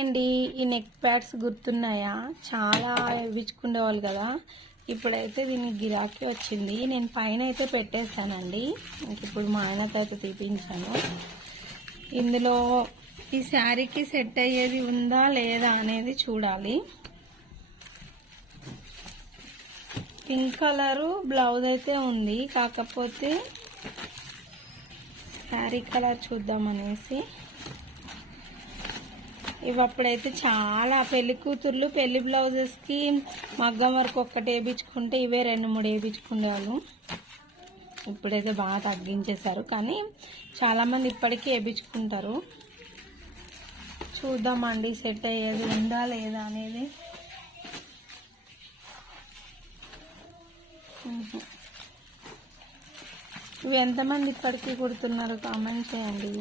అండి, ఈ neck pods గుర్తున్నాయా? చాలా వేయించుకునేవాళ్ళు కదా. ఇప్పుడైతే దీనికి గిరాకీ వచ్చింది. నేను పైన అయితే పెట్టేశానండి. ఇప్పుడు మా ఆయనతో అయితే తీపించాను. ఇందులో ఈ శారీకి సెట్ అయ్యేది ఉందా లేదా అనేది చూడాలి. పింక్ కలరు బ్లౌజ్ అయితే ఉంది, కాకపోతే శారీ కలర్ చూద్దామనేసి. ఇవి అప్పుడైతే చాలా పెళ్లి కూతుర్లు పెళ్లి బ్లౌజెస్కి మగ్గం వరకు ఒక్కటి వేయించుకుంటే ఇవే 2-3 వేయించుకునేవాళ్ళు. ఇప్పుడైతే బాగా తగ్గించేశారు, కానీ చాలామంది ఇప్పటికీ వేయించుకుంటారు. చూద్దామండి సెట్ అయ్యేది ఉందా లేదా అనేది. ఇవి ఎంతమంది ఇప్పటికీ కుడుతున్నారు కామెంట్ చేయండి.